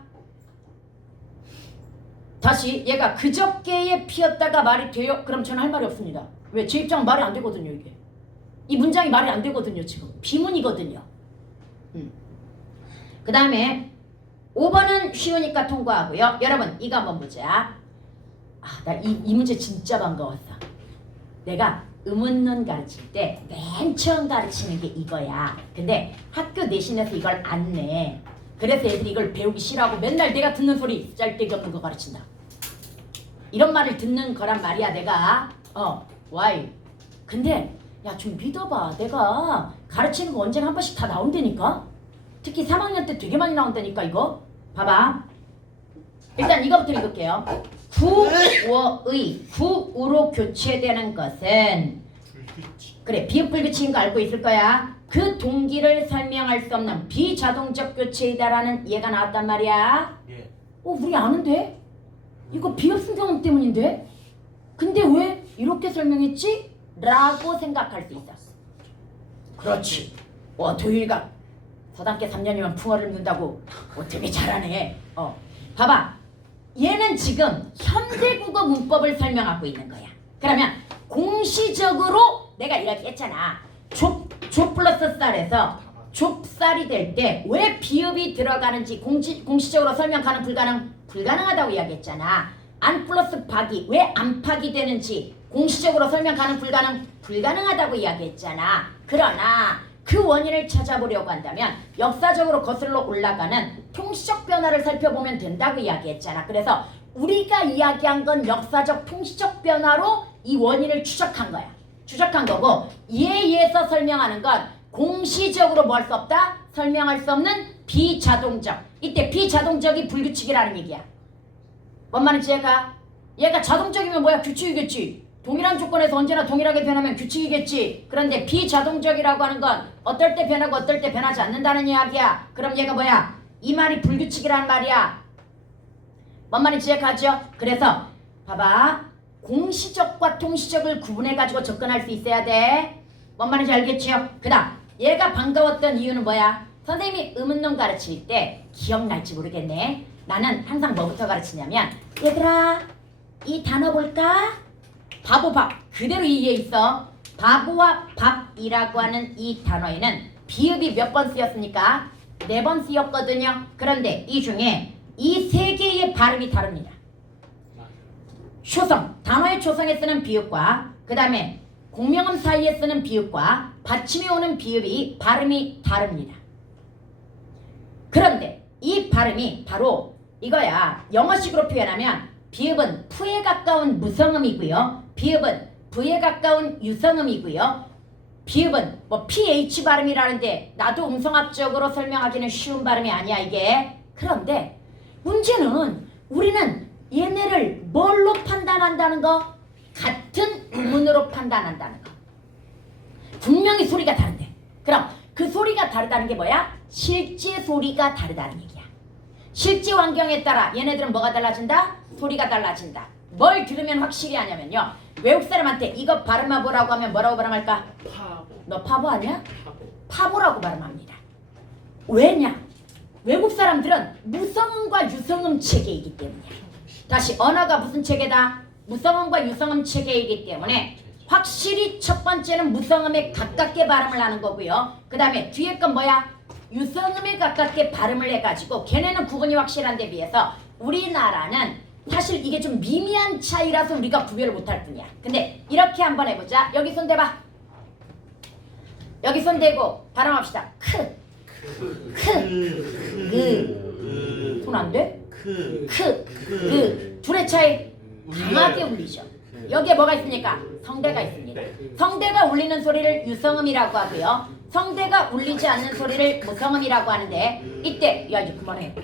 다시 얘가 그저께에 피었다가 말이 돼요? 그럼 저는 할 말이 없습니다. 왜? 제 입장은 말이 안 되거든요. 이게 이 문장이 말이 안 되거든요. 지금 비문이거든요. 그 다음에 5번은 쉬우니까 통과하고요. 여러분 이거 한번 보자. 나 이 문제 진짜 반가웠어. 내가 의문문 가르칠 때 맨 처음 가르치는 게 이거야. 근데 학교 내신에서 이걸 안 내. 그래서 애들이 이걸 배우기 싫어하고 맨날 내가 듣는 소리 짤데기 없는 거 가르친다. 이런 말을 듣는 거란 말이야 내가. why? 근데 야 좀 믿어봐. 내가 가르치는 거 언젠가 한 번씩 다 나온다니까. 특히 3학년 때 되게 많이 나온다니까 이거. 봐봐. 일단 이거부터 읽을게요. 구어의 구우로 교체되는 것은 불규칙. 그래 비읍 불규칙인 거 알고 있을 거야. 그 동기를 설명할 수 없는 비자동적 교체이다라는 이해가 나왔단 말이야. 예. 우리 아는데? 이거 비읍 순경음 때문인데? 근데 왜 이렇게 설명했지? 라고 생각할 수 있어. 그렇지. 도일가 서당계 3년이면 풍어를 묻는다고 되게 잘하네. 봐봐. 얘는 지금 현대국어 문법을 설명하고 있는 거야. 그러면 공시적으로 내가 이렇게 했잖아. 좁 플러스 쌀에서 좁쌀이 될 때 왜 비읍이 들어가는지 공시적으로 설명 가능 불가능하다고 이야기했잖아. 안 플러스 박이 왜 안팎이 되는지 공시적으로 설명 가능 불가능하다고 이야기했잖아. 그러나 그 원인을 찾아보려고 한다면 역사적으로 거슬러 올라가는 통시적 변화를 살펴보면 된다고 이야기했잖아. 그래서 우리가 이야기한 건 역사적 통시적 변화로 이 원인을 추적한 거야. 추적한 거고 이에 의해서 설명하는 건 공시적으로 뭐 할 수 없다? 설명할 수 없는 비자동적. 이때 비자동적이 불규칙이라는 얘기야. 뭔 말인지 얘가 자동적이면 뭐야? 규칙이겠지. 동일한 조건에서 언제나 동일하게 변하면 규칙이겠지. 그런데 비자동적이라고 하는 건 어떨 때 변하고 어떨 때 변하지 않는다는 이야기야. 그럼 얘가 뭐야? 이 말이 불규칙이라는 말이야. 뭔 말인지 이해가죠? 그래서 봐봐. 공시적과 통시적을 구분해가지고 접근할 수 있어야 돼. 뭔 말인지 알겠지요? 그 다음 얘가 반가웠던 이유는 뭐야? 선생님이 의문론 가르칠 때 기억날지 모르겠네. 나는 항상 뭐부터 가르치냐면 얘들아 이 단어 볼까? 바보 밥 그대로 이해 있어. 바보와 밥이라고 하는 이 단어에는 비읍이 몇 번 쓰였습니까? 4번 쓰였거든요. 그런데 이 중에 이 3개의 발음이 다릅니다. 초성, 단어의 초성에 쓰는 비읍과 그 다음에 공명음 사이에 쓰는 비읍과 받침이 오는 비읍이 발음이 다릅니다. 그런데 이 발음이 바로 이거야. 영어식으로 표현하면 비읍은 푸에 가까운 무성음이고요. 비읍은 v에 가까운 유성음이고요. 비읍은 뭐 ph 발음이라는데 나도 음성학적으로 설명하기는 쉬운 발음이 아니야 이게. 그런데 문제는 우리는 얘네를 뭘로 판단한다는 거? 같은 구문으로 판단한다는 거. 분명히 소리가 다른데. 그럼 그 소리가 다르다는 게 뭐야? 실제 소리가 다르다는 얘기야. 실제 환경에 따라 얘네들은 뭐가 달라진다? 소리가 달라진다. 뭘 들으면 확실히 하냐면요. 외국 사람한테 이거 발음해보라고 하면 뭐라고 발음할까? 파보. 너 파보 아니야? 파보. 파보라고 발음합니다. 왜냐? 외국 사람들은 무성음과 유성음 체계이기 때문이야. 다시 언어가 무슨 체계다? 무성음과 유성음 체계이기 때문에 확실히 첫 번째는 무성음에 가깝게 발음을 하는 거고요. 그 다음에 뒤에 건 뭐야? 유성음에 가깝게 발음을 해가지고 걔네는 구분이 확실한데 비해서 우리나라는 사실 이게 좀 미미한 차이라서 우리가 구별을 못할 뿐이야. 근데 이렇게 한번 해보자. 여기 손 대봐. 여기 손 대고 발음합시다. 손 안 돼? 둘의 차이 강하게 울리죠. 여기에 뭐가 있습니까? 성대가 있습니다. 성대가 울리는 소리를 유성음이라고 하고요. 성대가 울리지 않는 소리를 무성음이라고 하는데 이때 야 이제 그만해.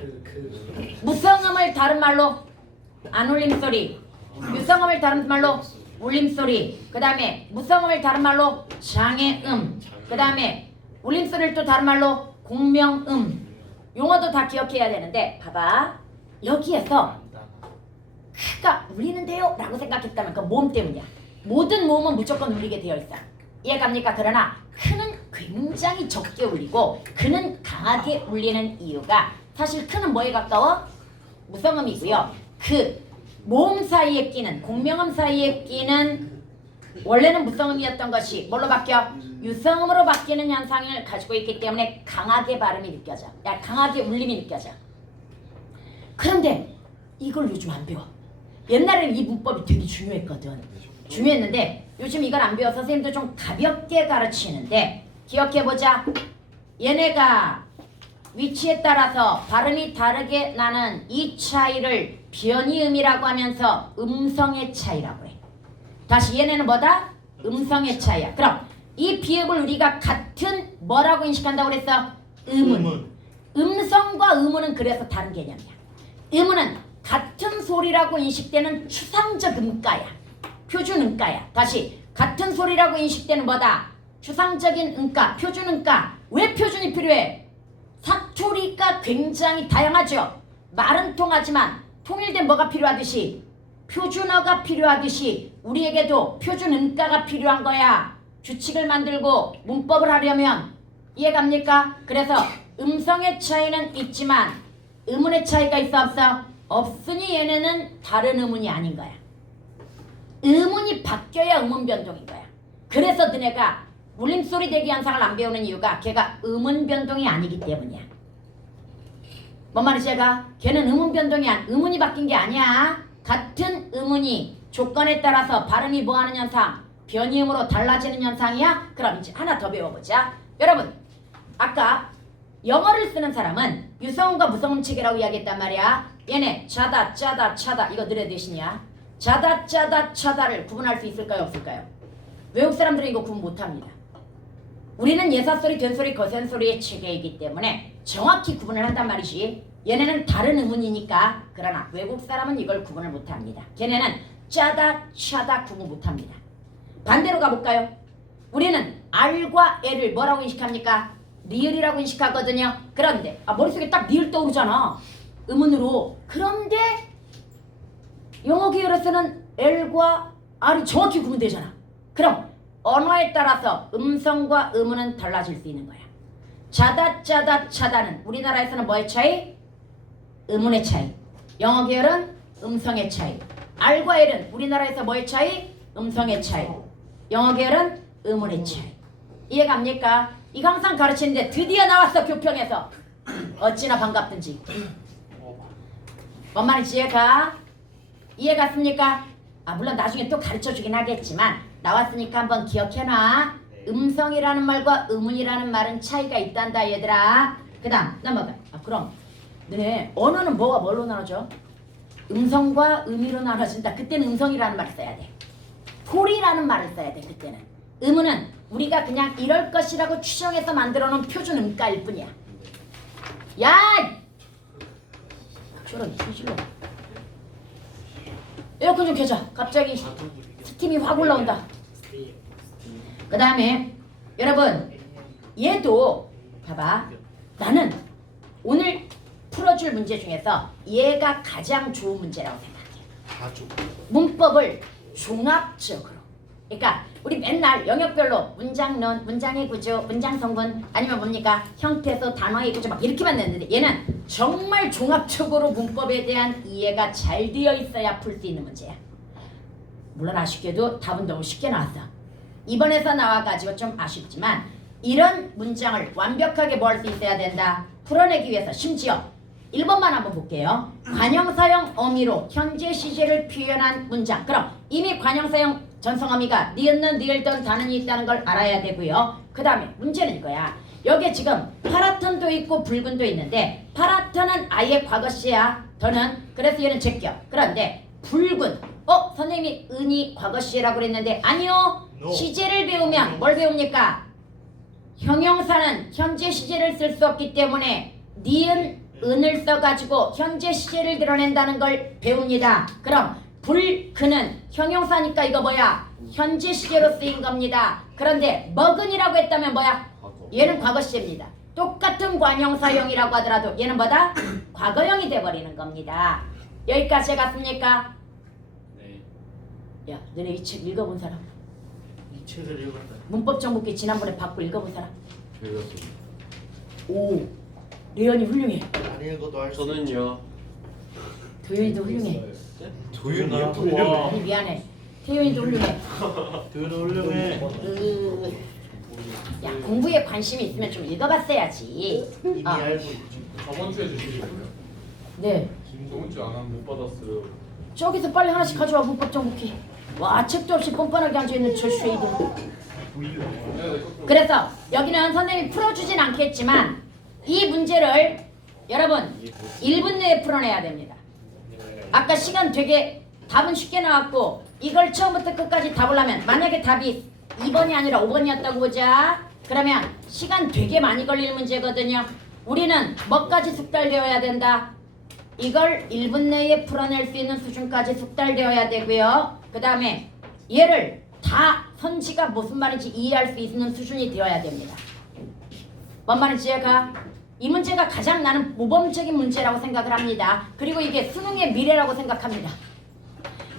무성음을 다른 말로 안 울림 소리, 유성음을 다른 말로 울림 소리, 그 다음에 무성음을 다른 말로 장애음, 그 다음에 울림 소리를 또 다른 말로 공명음. 용어도 다 기억해야 되는데 봐봐. 여기에서 크가 울리는데요? 라고 생각했다면 그 모음 때문이야. 모든 모음은 무조건 울리게 되어 있어. 이해갑니까? 그러나 크는 굉장히 적게 울리고 그는 강하게 울리는 이유가 사실 크는 뭐에 가까워? 무성음이고요. 그 모음 사이에 끼는 공명음 사이에 끼는 원래는 무성음이었던 것이 뭘로 바뀌어? 유성음으로 바뀌는 현상을 가지고 있기 때문에 강하게 발음이 느껴져. 강하게 울림이 느껴져. 그런데 이걸 요즘 안 배워. 옛날에는 이 문법이 되게 중요했거든. 중요했는데 요즘 이걸 안 배워서 선생님도 좀 가볍게 가르치는데 기억해보자. 얘네가 위치에 따라서 발음이 다르게 나는 이 차이를 변이음이라고 하면서 음성의 차이라고 해. 다시 얘네는 뭐다? 음성의 차이야. 그럼 이 비읍을 우리가 같은 뭐라고 인식한다고 그랬어? 음은. 음성과 의문은 그래서 다른 개념이야. 의문은 같은 소리라고 인식되는 추상적 음가야. 표준 음가야. 다시 같은 소리라고 인식되는 뭐다? 추상적인 음가, 표준 음가. 왜 표준이 필요해? 사투리가 굉장히 다양하죠. 말은 통하지만 통일된 뭐가 필요하듯이 표준어가 필요하듯이 우리에게도 표준 음가가 필요한 거야. 규칙을 만들고 문법을 하려면 이해갑니까? 그래서 음성의 차이는 있지만 의문의 차이가 있어 없어? 없으니 얘네는 다른 의문이 아닌 거야. 의문이 바뀌어야 의문 변동인 거야. 그래서 너네가 울림소리 대기 현상을 안 배우는 이유가 걔가 의문 변동이 아니기 때문이야. 뭔 말이지 얘가? 걔는 의문 변동이 의문이 바뀐 게 아니야. 같은 의문이 조건에 따라서 발음이 뭐하는 현상? 변이음으로 달라지는 현상이야? 그럼 이제 하나 더 배워보자. 여러분 아까 영어를 쓰는 사람은 유성음과 무성음 체계라고 이야기했단 말이야. 얘네 자다 짜다 차다 이거 너네 대신이야. 자다 짜다 차다를 구분할 수 있을까요 없을까요? 외국 사람들은 이거 구분 못합니다. 우리는 예사소리 된소리 거센소리의 체계이기 때문에 정확히 구분을 한단 말이지. 얘네는 다른 의문이니까. 그러나 외국 사람은 이걸 구분을 못합니다. 걔네는 짜다 차다 구분 못합니다. 반대로 가볼까요? 우리는 R과 L을 뭐라고 인식합니까? 리을이라고 인식하거든요. 그런데 머릿속에 딱 리을 떠오르잖아. 의문으로. 그런데 영어 계열에서는 L과 R이 정확히 구분되잖아. 그럼 언어에 따라서 음성과 의문은 달라질 수 있는 거야. 자다 짜다 차다는 우리나라에서는 뭐의 차이? 의문의 차이. 영어 계열은 음성의 차이. R과 L은 우리나라에서 뭐의 차이? 음성의 차이. 영어 계열은 의문의 차이. 이해갑니까? 이거 항상 가르치는데 드디어 나왔어 교평에서. 어찌나 반갑든지. 뭔 말인지 이해가? 이해갔습니까? 물론 나중에 또 가르쳐주긴 하겠지만 나왔으니까 한번 기억해놔. 음성이라는 말과 의문이라는 말은 차이가 있단다 얘들아. 그 다음 넘어가. 그럼 너네 언어는 뭐가 뭘로 나눠져? 음성과 의미로 나눠진다. 그때는 음성이라는 말을 써야 돼. 소리라는 말을 써야 돼. 그때는. 의문은 우리가 그냥 이럴 것이라고 추정해서 만들어놓은 표준 음가일 뿐이야. 야! 저런 뒤질러. 에어컨 좀 켜자. 갑자기 스팀이 확 올라온다. 그 다음에 여러분 얘도 봐봐. 나는 오늘 풀어줄 문제 중에서 얘가 가장 좋은 문제라고 생각해. 문법을 종합적으로. 그러니까 우리 맨날 영역별로 문장론, 문장의 구조, 문장 성분 아니면 뭡니까? 형태소, 단어의 구조 막 이렇게만 냈는데 얘는 정말 종합적으로 문법에 대한 이해가 잘 되어 있어야 풀 수 있는 문제야. 물론 아쉽게도 답은 너무 쉽게 나왔어. 이번에서 나와가지고 좀 아쉽지만 이런 문장을 완벽하게 뭐 할 수 있어야 된다. 풀어내기 위해서 심지어 1번만 한번 볼게요. 관형사형 어미로 현재 시제를 표현한 문장. 그럼 이미 관형사형 전성어미가 니은는 니을던 단은이 있다는 걸 알아야 되고요. 그 다음에 문제는 이거야. 여기에 지금 파라턴도 있고 붉은도 있는데 파라턴은 아예 과거시야. 더는 그래서 얘는 제껴. 그런데 붉은 선생님이 은이 과거시라고 그랬는데 아니요. No. 시제를 배우면 뭘 배웁니까? 형용사는 현재 시제를 쓸 수 없기 때문에 니은 은을 써가지고 현재 시제를 드러낸다는 걸 배웁니다. 그럼 붉은은 형용사니까 이거 뭐야? 현재 시제로 쓰인 겁니다. 그런데 먹은이라고 했다면 뭐야? 얘는 과거 시제입니다. 똑같은 관형사형이라고 하더라도 얘는 뭐다? 과거형이 돼버리는 겁니다. 여기까지 해갔습니까? 네. 야, 너네 이 책 읽어본 사람? 이 책을 읽었다. 문법 정복기 지난번에 받고 읽어본 사람? 읽었습니다. 오, 레연이 훌륭해. 안 읽어도 할 수 있지. 저는요. 도현이도 훌륭해. 도윤이요? 와. 아니 미안해. 태연이도 훌륭해. 도윤이 훌륭해. 야, 공부에 관심이 있으면 좀 읽어봤어야지. 이미 어. 알고 있지. 저번 주에 주신 거예요? 네. 저번 주에 안 하면 못 받았어요. 저기서 빨리 하나씩 가져와 문법 정복기. 와, 책도 없이 뻔뻔하게 앉아있는 저 쉐이드. 그래서 여기는 선생님이 풀어주진 않겠지만 이 문제를 여러분 1분 내에 풀어내야 됩니다. 아까 시간 되게 답은 쉽게 나왔고 이걸 처음부터 끝까지 답을 하면 만약에 답이 2번이 아니라 5번이었다고 보자. 그러면 시간 되게 많이 걸릴 문제거든요. 우리는 뭐까지 숙달되어야 된다? 이걸 1분 내에 풀어낼 수 있는 수준까지 숙달되어야 되고요. 그 다음에 얘를 다 선지가 무슨 말인지 이해할 수 있는 수준이 되어야 됩니다. 뭔 말인지 제가 이 문제가 가장 나는 모범적인 문제라고 생각을 합니다. 그리고 이게 수능의 미래라고 생각합니다.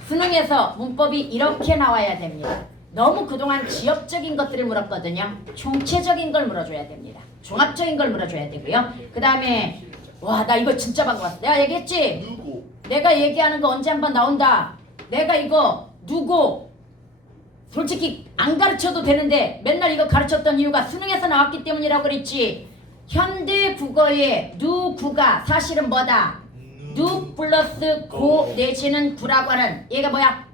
수능에서 문법이 이렇게 나와야 됩니다. 너무 그동안 지역적인 것들을 물었거든요. 총체적인 걸 물어줘야 됩니다. 종합적인 걸 물어줘야 되고요. 그 다음에 와, 나 이거 진짜 반가웠어. 내가 얘기했지? 누구? 내가 얘기하는 거 언제 한번 나온다. 내가 이거 누구 솔직히 안 가르쳐도 되는데 맨날 이거 가르쳤던 이유가 수능에서 나왔기 때문이라고 그랬지. 현대 국어의 누구가 사실은 뭐다? 누 플러스 고 내지는 구라고 하는 얘가 뭐야?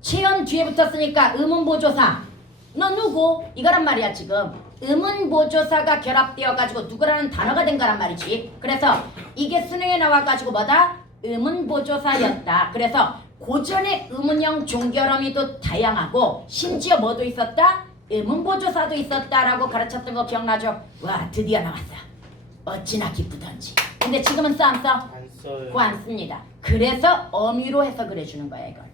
체연 뒤에 붙었으니까 의문보조사. 너 누구? 이거란 말이야 지금. 의문보조사가 결합되어 가지고 누구라는 단어가 된 거란 말이지. 그래서 이게 수능에 나와 가지고 뭐다? 의문보조사였다. 그래서 고전의 의문형 종결어미도 다양하고 심지어 뭐도 있었다? 의문보조사도 있었다라고 가르쳤던 거 기억나죠? 와, 드디어 나왔어. 어찌나 기쁘던지. 근데 지금은 써 안 써? 안 써요. 그거 안 씁니다. 그래서 어미로 해석을 해주는 거야 이걸.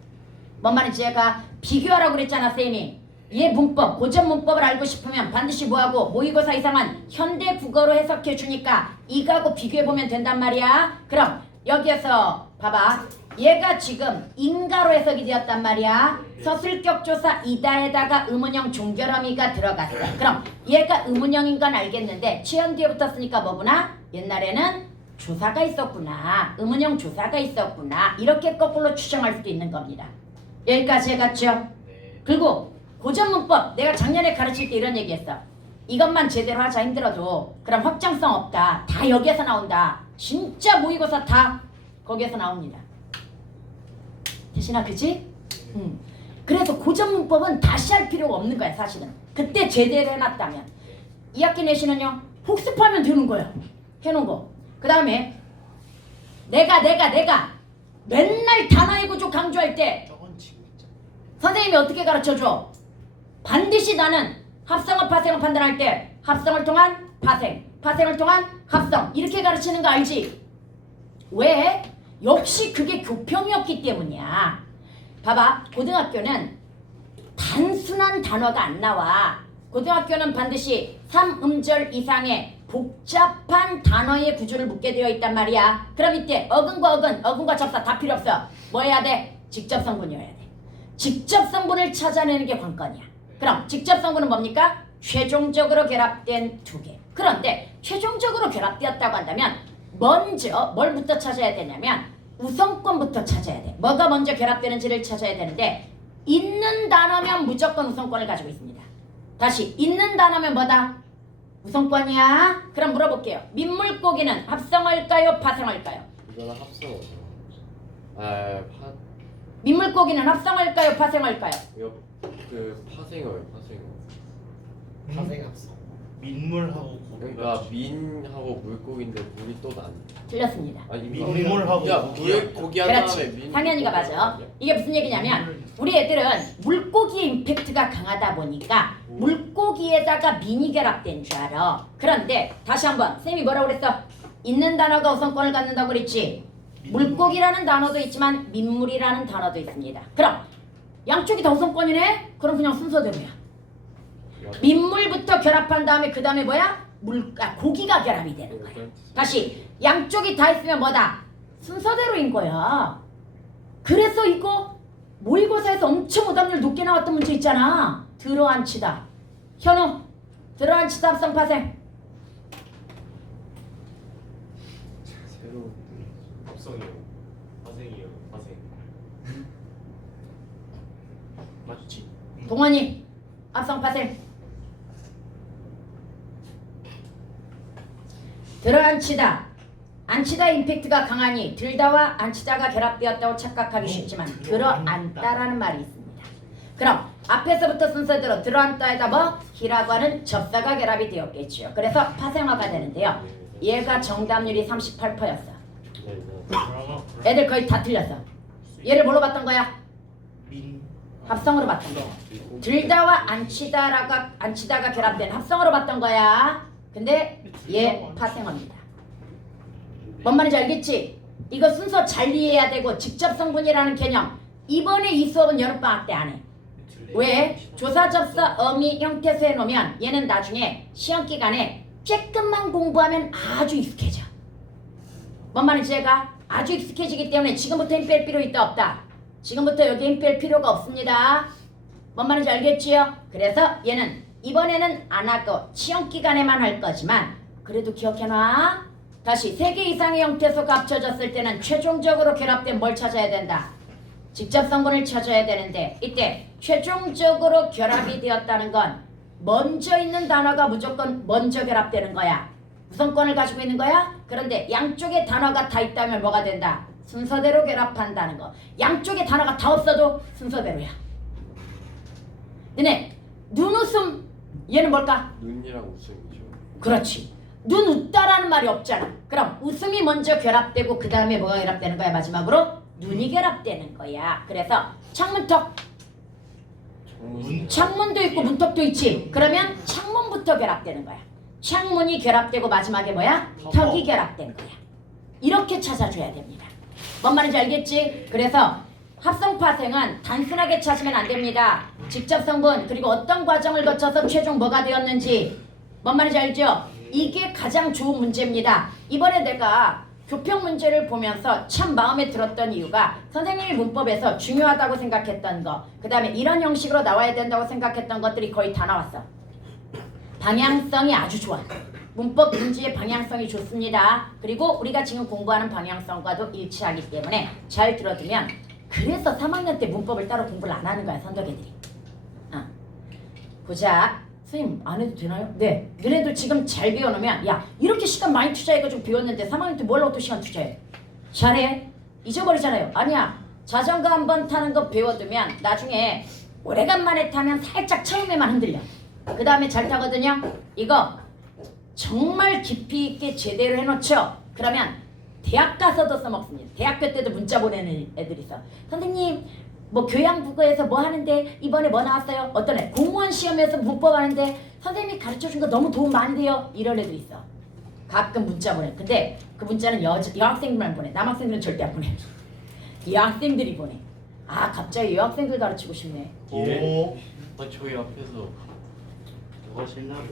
뭔 말인지 제가 비교하라고 그랬잖아 쌤이. 얘 문법, 고전 문법을 알고 싶으면 반드시 뭐하고 모의고사 이상한 현대 국어로 해석해 주니까 이거하고 비교해보면 된단 말이야. 그럼 여기에서 봐봐. 얘가 지금 인가로 해석이 되었단 말이야. 서술격조사 이다에다가 의문형 종결어미가 들어갔어. 그럼 얘가 의문형인 건 알겠는데 체연 뒤에 붙었으니까 뭐구나? 옛날에는 조사가 있었구나. 의문형 조사가 있었구나. 이렇게 거꾸로 추정할 수도 있는 겁니다. 여기까지 해갔죠? 그리고 고전 문법 내가 작년에 가르칠 때 이런 얘기했어. 이것만 제대로 하자 힘들어도 그럼 확장성 없다. 다 여기에서 나온다. 진짜 모의고사 다 거기에서 나옵니다. 대신아 그지? 그래서 고전 문법은 다시 할 필요가 없는 거야 사실은. 그때 제대로 해놨다면. 2학기 내신은요. 복습하면 되는 거예요. 해놓은 거. 그 다음에 내가 맨날 단어의 구조 강조할 때 저건 지금 있잖아. 선생님이 어떻게 가르쳐줘? 반드시 나는 합성어 파생어 판단할 때 합성을 통한 파생, 파생을 통한 합성 이렇게 가르치는 거 알지? 왜? 역시 그게 교평이었기 때문이야. 봐봐, 고등학교는 단순한 단어가 안 나와. 고등학교는 반드시 3음절 이상의 복잡한 단어의 구조를 묻게 되어 있단 말이야. 그럼 이때 어근과 접사 다 필요 없어. 뭐 해야 돼? 직접성분이어야 돼. 직접성분을 찾아내는 게 관건이야. 그럼 직접성분은 뭡니까? 최종적으로 결합된 두 개. 그런데 최종적으로 결합되었다고 한다면 먼저 뭘부터 찾아야 되냐면 우선권부터 찾아야 돼. 뭐가 먼저 결합되는지를 찾아야 되는데 있는 단어면 무조건 우선권을 가지고 있습니다. 다시 있는 단어면 뭐다? 우선권이야. 그럼 물어볼게요. 민물고기는 합성어일까요? 파생어일까요? 이거는 합성어죠. 민물고기는 합성어일까요? 파생어일까요? 이거 그 파생어예요, 파생어. 파생합성. 민물하고 고기가 그러니까 민하고 물고기인데 물이 또 난. 틀렸습니다. 아니 민물하고 야 고기야. 물고기 한 다음에 그렇지. 민. 상현이가 맞아. 이게 무슨 얘기냐면 우리 애들은 물고기의 임팩트가 강하다 보니까 물고기에다가 민이 결합된 줄 알아. 그런데 다시 한번 쌤이 뭐라고 그랬어? 있는 단어가 우선권을 갖는다고 그랬지. 물고기라는 단어도 있지만 민물이라는 단어도 있습니다. 그럼 양쪽이 다 우선권이네? 그럼 그냥 순서대로야. 민물부터 결합한 다음에 그 다음에 뭐야? 고기가 결합이 되는 거야. 다시 양쪽이 다 있으면 뭐다? 순서대로인 거야. 그래서 이거 모의고사에서 엄청 오답률 높게 나왔던 문제 있잖아. 들어앉히다. 현우 들어앉히다 합성 파생. 새로운 합성이요. 파생이요. 파생. 맞지? 동원이 합성 파생. 들어앉히다. 앉히다 임팩트가 강하니 들다와 앉히다가 결합되었다고 착각하기 쉽지만 들어앉다라는 말이 있습니다. 그럼 앞에서부터 순서대로 들어앉다에다 뭐? 히라고 하는 접사가 결합이 되었겠죠. 그래서 파생어가 되는데요. 얘가 정답률이 38%였어. 애들 거의 다 틀렸어. 얘를 뭘로 봤던 거야? 민. 합성으로 봤던 거야. 들다와 앉히다가 결합된 합성어로 봤던 거야. 근데 얘 파생어입니다. 뭔 말인지 알겠지? 이거 순서 잘 이해해야 되고 직접 성분이라는 개념 이번에 이 수업은 여름방학 때 안 해. 왜? 조사 접사 어미 형태수 해놓으면 얘는 나중에 시험기간에 조금만 공부하면 아주 익숙해져. 뭔 말인지 얘가 아주 익숙해지기 때문에 지금부터 힘 뺄 필요 있다 없다? 지금부터 여기 힘 뺄 필요가 없습니다. 뭔 말인지 알겠지요? 그래서 얘는 이번에는 안 하고 시험기간에만 할 거지만 그래도 기억해놔. 다시 3개 이상의 형태소가 합쳐졌을 때는 최종적으로 결합된 뭘 찾아야 된다? 직접 성분을 찾아야 되는데 이때 최종적으로 결합이 되었다는 건 먼저 있는 단어가 무조건 먼저 결합되는 거야. 우선권을 가지고 있는 거야. 그런데 양쪽에 단어가 다 있다면 뭐가 된다? 순서대로 결합한다는 거. 양쪽에 단어가 다 없어도 순서대로야. 너네 눈웃음 얘는 뭘까? 눈이랑 웃음이죠. 그렇지. 눈 웃다라는 말이 없잖아. 그럼 웃음이 먼저 결합되고 그 다음에 뭐가 결합되는 거야? 마지막으로 눈이 결합되는 거야. 그래서 창문턱 창문도 있고 문턱도 있지. 그러면 창문부터 결합되는 거야. 창문이 결합되고 마지막에 뭐야? 턱이 결합된 거야. 이렇게 찾아줘야 됩니다. 뭔 말인지 알겠지? 그래서 합성 파생은 단순하게 찾으면 안 됩니다. 직접 성분 그리고 어떤 과정을 거쳐서 최종 뭐가 되었는지 뭔 말인지 알죠? 이게 가장 좋은 문제입니다. 이번에 내가 교평 문제를 보면서 참 마음에 들었던 이유가 선생님이 문법에서 중요하다고 생각했던 거, 그 다음에 이런 형식으로 나와야 된다고 생각했던 것들이 거의 다 나왔어. 방향성이 아주 좋아. 문법 문제의 방향성이 좋습니다. 그리고 우리가 지금 공부하는 방향성과도 일치하기 때문에 잘 들어두면 그래서 3학년 때 문법을 따로 공부를 안 하는 거야, 선덕애들이. 보자. 선생님 안 해도 되나요? 네. 너네들 지금 잘 배워놓으면 야 이렇게 시간 많이 투자해가지고 배웠는데 3학년 때 뭘로 또 시간 투자해? 잘해. 잊어버리잖아요. 아니야. 자전거 한번 타는 거 배워두면 나중에 오래간만에 타면 살짝 처음에만 흔들려. 그 다음에 잘 타거든요. 이거 정말 깊이 있게 제대로 해놓죠. 그러면 대학 가서도 써먹습니다. 대학교 때도 문자 보내는 애들이 있어. 선생님 뭐 교양국어에서 뭐 하는데 이번에 뭐 나왔어요? 어떤 애 공무원 시험에서 문법 하는데 선생님이 가르쳐준 거 너무 도움 많이 돼요. 이런 애들 있어. 가끔 문자 보내. 근데 그 문자는 여학생들만 보내. 남학생들은 절대 안 보내. 여학생들이 보내. 아 갑자기 여학생들 가르치고 싶네. 오. 저희 앞에서 누가 신나고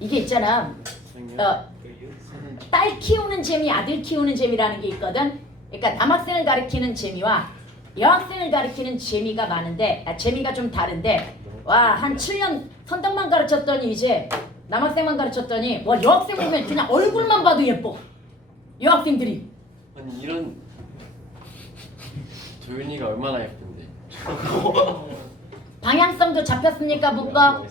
이게 있잖아. 선생님 딸 키우는 재미, 아들 키우는 재미라는 게 있거든. 그러니까 남학생을 가르치는 재미와 여학생을 가르치는 재미가 많은데 재미가 좀 다른데 와 한 7년 선덕만 가르쳤더니 이제 남학생만 가르쳤더니 와 여학생 보면 그냥 얼굴만 봐도 예뻐. 여학생들이. 아니 이런 도윤이가 얼마나 예쁜데. 방향성도 잡혔습니까? 문법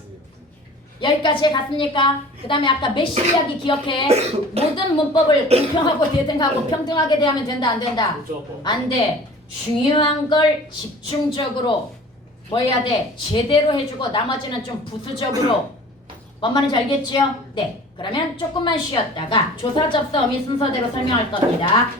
여기까지 갔습니까? 그 다음에 아까 메시 이야기 기억해. 모든 문법을 공평하고 대등하고 평등하게 대하면 된다 안 된다? 안 돼. 중요한 걸 집중적으로 뭐 해야 돼? 제대로 해주고 나머지는 좀 부수적으로. 뭔 말인지 알겠지요? 네. 그러면 조금만 쉬었다가 조사 접사 어미 순서대로 설명할 겁니다.